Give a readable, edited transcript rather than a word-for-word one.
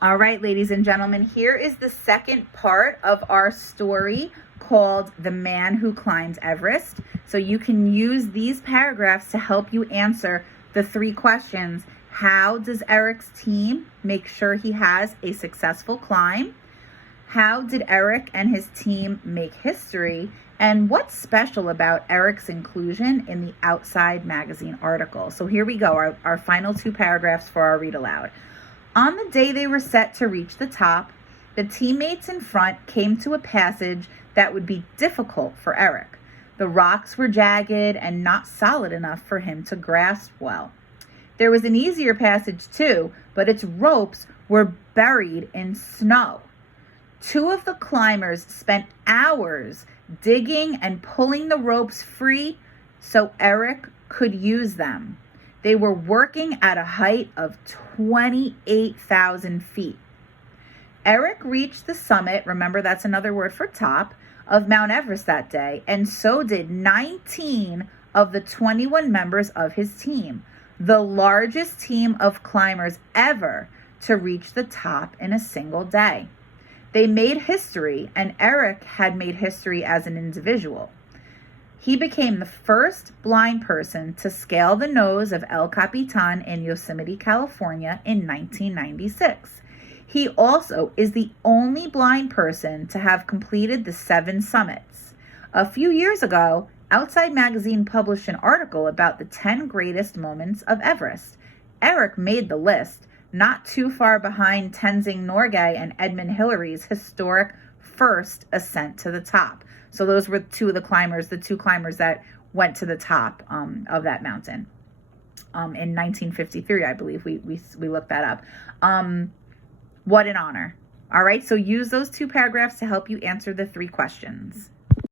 All right, ladies and gentlemen, here is the second part of our story called The Man Who Climbed Everest. So you can use these paragraphs to help you answer the three questions. How does Eric's team make sure he has a successful climb? How did Eric and his team make history? And what's special about Eric's inclusion in the Outside magazine article? So here we go, our final two paragraphs for our read aloud. On the day they were set to reach the top, the teammates in front came to a passage that would be difficult for Eric. The rocks were jagged and not solid enough for him to grasp well. There was an easier passage too, but its ropes were buried in snow. Two of the climbers spent hours digging and pulling the ropes free so Eric could use them. They were working at a height of 28,000 feet. Eric reached the summit, remember that's another word for top, of Mount Everest that day, and so did 19 of the 21 members of his team, the largest team of climbers ever to reach the top in a single day. They made history, and Eric had made history as an individual. He became the first blind person to scale the nose of El Capitan in Yosemite, California in 1996. He also is the only blind person to have completed the 7 summits. A few years ago, Outside magazine published an article about the 10 greatest moments of Everest. Eric made the list, not too far behind Tenzing Norgay and Edmund Hillary's historic first ascent to the top. So those were two climbers that went to the top of that mountain in 1953, I believe. We looked that up. What an honor. All right, so use those two paragraphs to help you answer the three questions.